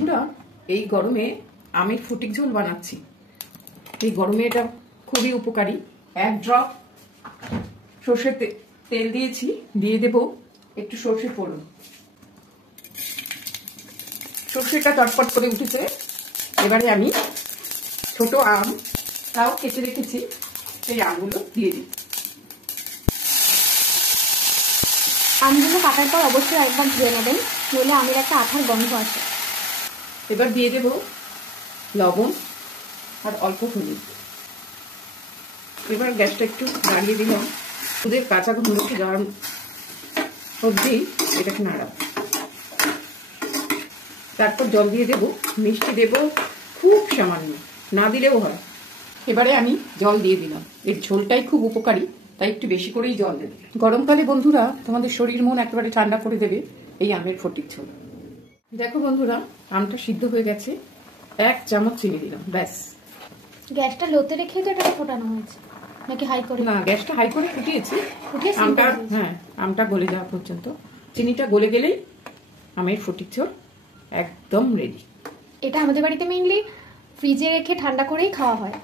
বন্ধুরা, এই গরমে আমের ফটিক ঝোল বানাচ্ছি। এই গরমে এটা খুবই উপকারী। 1 ড্রপ সর্ষের তেল দিয়েছি, দিয়ে দেব একটু সর্ষে ফোড়ন। সর্ষেটা চটপট করে উঠেছে। এবারে আমি ছোট আম তাও কেটে রেখেছি, সেই আমগুলো দিয়ে দিই। আমগুলো কাটার পর অবশ্যই একবার ধুয়ে নেবেন, নইলে আমের একটা আঠার গন্ধ আসে। এবার দিয়ে দেব লবণ আর অল্প হলুদ। এবার গ্যাসটা একটু বাড়িয়ে দিলাম, দুধের কাঁচা গন্ধটা যাওয়ার অবধি এটাকে নাড়াবো। তারপর জল দিয়ে দেব, মিষ্টি দেব খুব সামান্য, না দিলেও হয়। এবারে আমি জল দিয়ে দিলাম। এর ঝোলটাই খুব উপকারী, তাই একটু বেশি করেই জল দেবে। গরমকালে বন্ধুরা তোমাদের শরীর মন একেবারে ঠান্ডা করে দেবে এই আমের ফটিক ঝোল। দেখো বন্ধুরা, আমটা সিদ্ধ হয়ে গেছে। 1 চামচ চিনি দিলাম, ব্যাস। গ্যাসটা লোতে রেখেই তো এটাকে ফোটানো হয়েছে, নাকি হাই করে? না, গ্যাসটা হাই করে ফুটিয়েছি। আমটা আমটা গলে যাওয়া পর্যন্ত। চিনিটা গলে গেলেই আমের ফটিক ঝোল একদম রেডি। এটা আমাদের বাড়িতে মেইনলি ফ্রিজে রেখে ঠান্ডা করেই খাওয়া হয়।